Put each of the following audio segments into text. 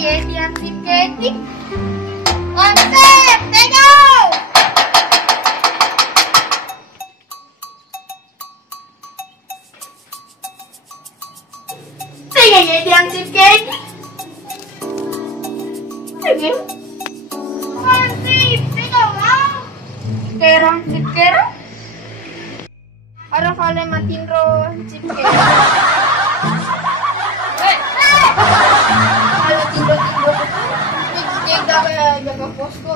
ya dianggap ketik. Konsep, tego. Saya ya dianggap ketik. Tego. Konsep, tego. Kerang, kerang. Para kalian matiin roh, chip kerang. Kalau tidur-tidur jaga posko.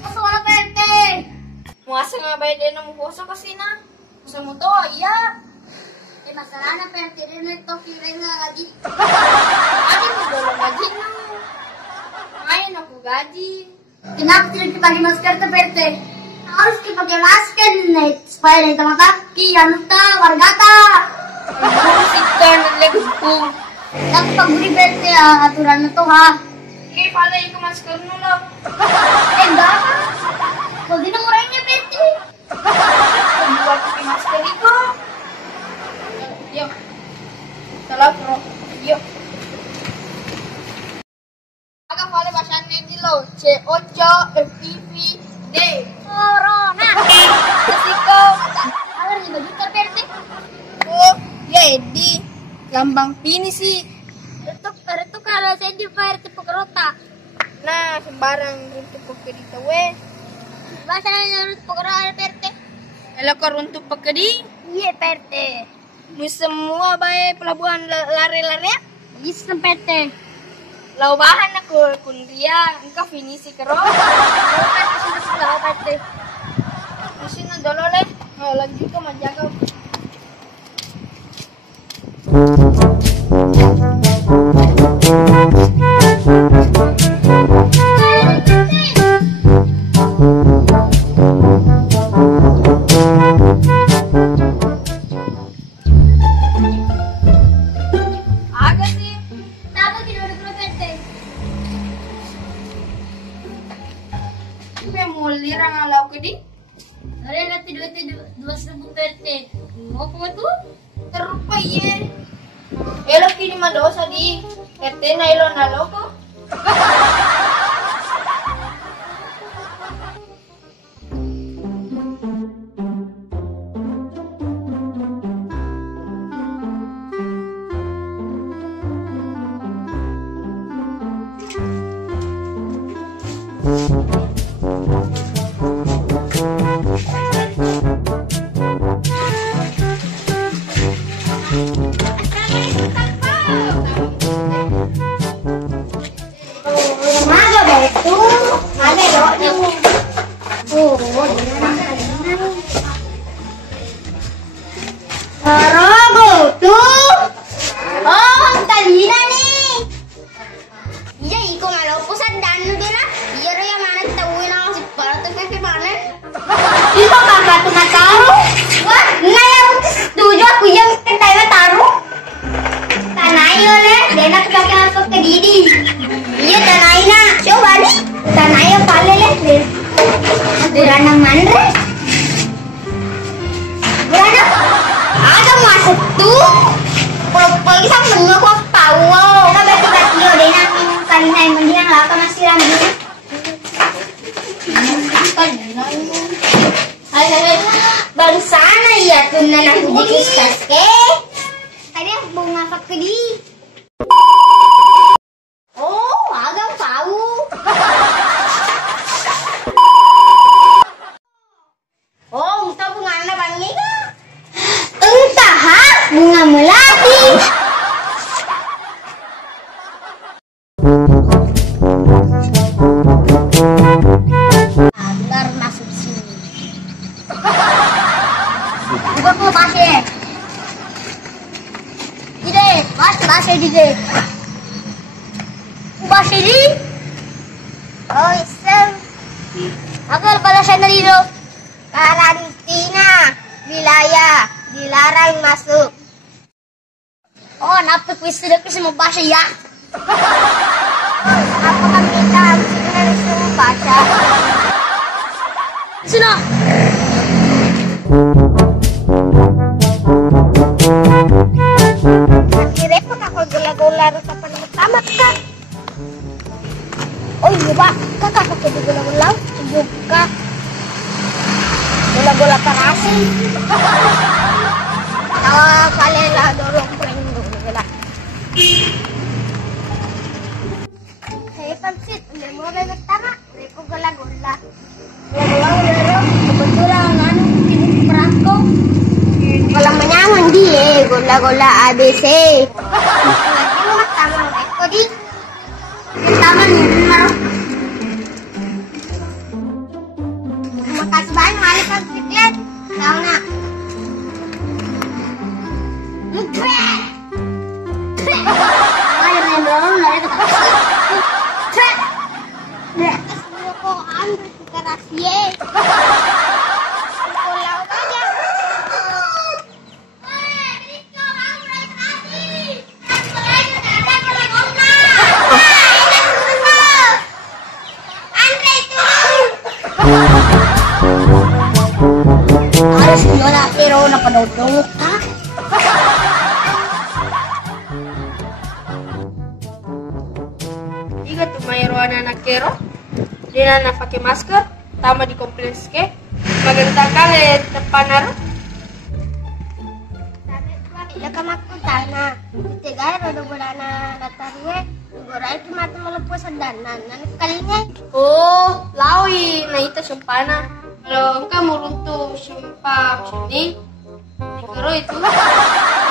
Masa wala pente. Muasa nga ba din ang posko kasi na. Sa mo to, iya. Masalah na pente rin ito kira nga gaji. Ano mo dolo gaji na? Ngayon ako gaji. Kenapa tidak dipakai masker tuh pente? Harus dipakai masker nih supaya dari kaki, anuta, wargata. Musikan lagi ko. Dapat paguri pente aturan na to ha. Kaya pala yung masker mo lang. Enggak ka. Huwag din ang murahin niya pente. Pagbuhat ko yung masker ito. Yuk. Salah bro. Yuk. Aga pala basahan niya dilo. C8 FTV D. Corona. Resiko. Agar nih bagi pente. Oh, ya Edi. Lambang ini sih. Itu kalau saya di fire tipe kerota. Nah, sembarang untuk pakai di tawe. Bahasanya untuk kerota PRT. Kalau kau untuk pakai di? Iya PRT. Mu semua baik pelabuhan lare-lare? Iya PRT. Lau bahan aku kundia, engkau finisi kerota. PRT sudah PRT. Di sini dulu leh. Lanjut ke menjaga. Dua seribu PT. Mau kemana tuh? Terupa ye. Elok kini madosa di PT nailon naloko. Bangsana ya tunan aku dikiskas ke. Tadi bunga kakedi. Oh, agak tahu. Oh, entah bunga anda bangi ka? Entah ha, bunga melati. Agar masuk sini. Bukan mau pasir. Ide, pasir ide. Pasir di. Oh, isem. Agar balasan dari lo. Karantina wilayah dilarang masuk. Oh, napik wis tidak bisa membaca ya. Apakah kita harus membaca? Sino? Akhirnya pun aku gula-gula sa panutamat ka. Diba? Kakakapit gula-gula. Siyog ka. Gula-gula parasin. Nakakalala dorong prendo nila. Hey, pansit. Hindi mo rin nagtama. Hindi ko gula-gula. Gula-gula. Kebetulan tinuprak ko. Walang manyaman di eh. Gula-gula ABC. Lagi mo magtama ko di. Tama nih, benar. Makasih banyak kali Pak Siklet. Tahu nak? Ayo main dorong dari tempat. Kok Andre keras ye. Pulau aja. Alas wala pero napanood ha? Jika tumayroan anak kero, di na pakai masker, tama di kompleks ke, maganda kali tepanar. Ila kamakutana na. Itigay rodo wala na natarwe. Goray mata malupo sa danan. Nanit kalinya. Oh, lawi na ita sumpana. Kalau engkau muruntu simpa sini, di kero itu.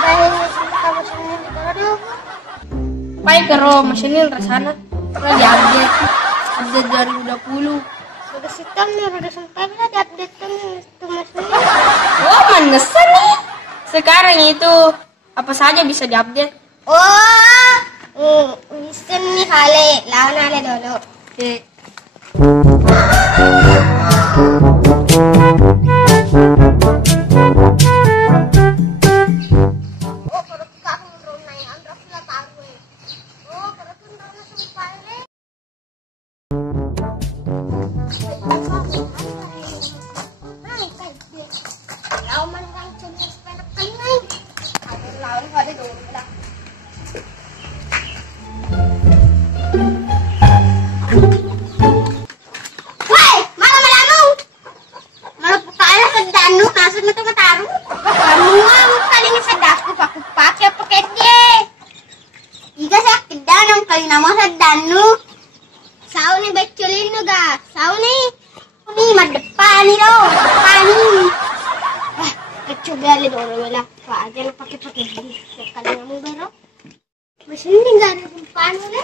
Dahil kamu sini di karo. Pai kero masinil rasana. Pernah update 2020. Sudah sitam nih, udah sampai lah di-update kan itu maksudnya. Oh, manesan nih. Sekarang itu apa saja bisa diupdate. Oh, bisa nih kali. Lawan ale dulu. Oke. Oh, kalau kita aku drone na yan, drone na tayo eh. Oh, kalau itu drone na sampai nih. Ay, kaya. Lawan man lang channel para kayo na eh. Lawan kali dulu lah. Woi, malam malam. Malam pala sa dano, nasod mo to kataro. Kamu ang kaling sa dasko pakupak ya pakai dia. Iga sa kidanong kalina mo sa dano. Sao ni beculin no ga? Sao ni? Ni madepani lo, pani. Kecuali dulu wala. Paagel pakai dia. Kalina mo bero. Masinin ga rin kung paano na?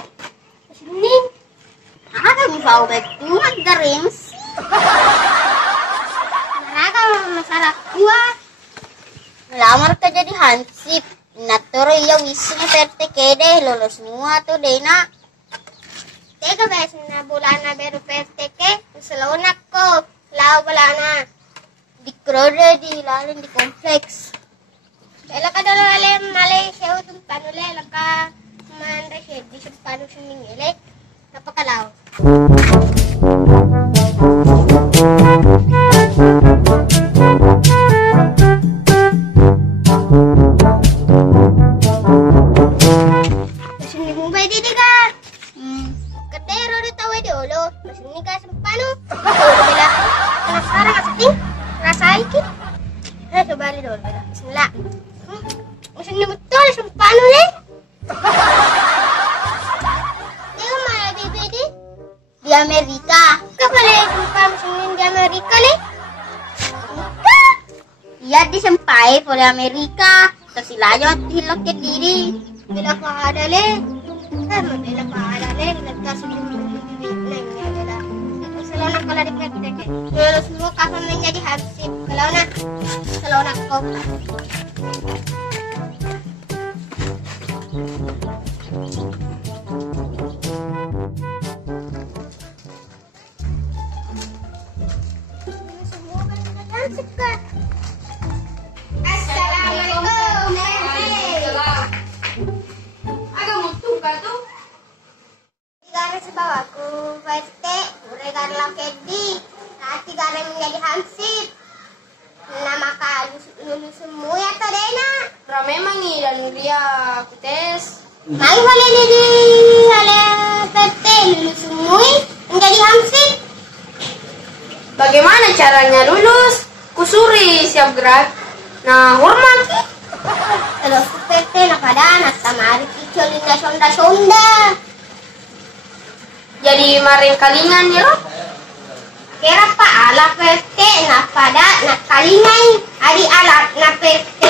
Masinin. Nakakang bawag tuwag na rin. Nakakang masarap kuha. Lamar ka jadi hansip. Naturo yung isinya perte kede. Lolo semua tuh deh na. Teka bes na bulan na beru perte ke. Selaw ko. Lao wala na. Di krode di lalin di kompleks. Kaya ka dalo alam malay siya utong panule. Laka mandra siya. Di siya panu siningile. Napakalaw. Masih mo ba di ka? Kadero di tawe di ulo. Masih ni ka sa panu. Bila penasaran ka sa rasay ki. Subali dulu bila. Bismillah. Masih ni mo to sa panu le. Di Amerika. Kapalay sumpah musuhin di Amerika le. Iya disampai di Amerika. Tersilayo at hilok ke diri. Bila pa ada le. Bila pa ada le. Nagkas bibig na nila. Selaw na pala di pwede. Pero semua kapan menjadi hansip. Selaw na ko. Assalamualaikum. Agak mutu ka tuh. Gara sa bawaku, pwede, uray gara lang kedi. Nanti gara menjadi hansip. Nama ka lulusun mo yata deh na. Pero memang nih dan dia kutes. May wala di hala pwede, lulusun mo eh. Bagaimana caranya lulus? Kusuri siap gerak. Nah, hormat. Terus PT nakadana tamari kicoli na sonda-sonda. Jadi maring kalingan ya. Kira pa ala PT na pada nakalingay. Adi alat na PT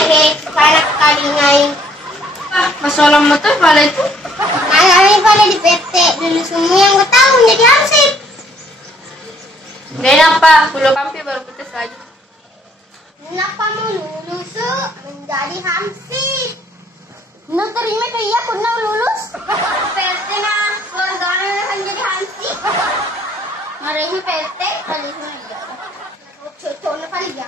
pa nakalingay. Masalah mo to pala itu. Ay pala di PT. Lulus mo yang tahu jadi hansip. Ganyan pa, pulo kampi baru putus lagi. Kenapa mau lulus menjadi hansip? Terima tuh iya pun lulus. PT na keluarganya akan jadi hansip. Marinya PT kali ini ya. Contohnya kali ya.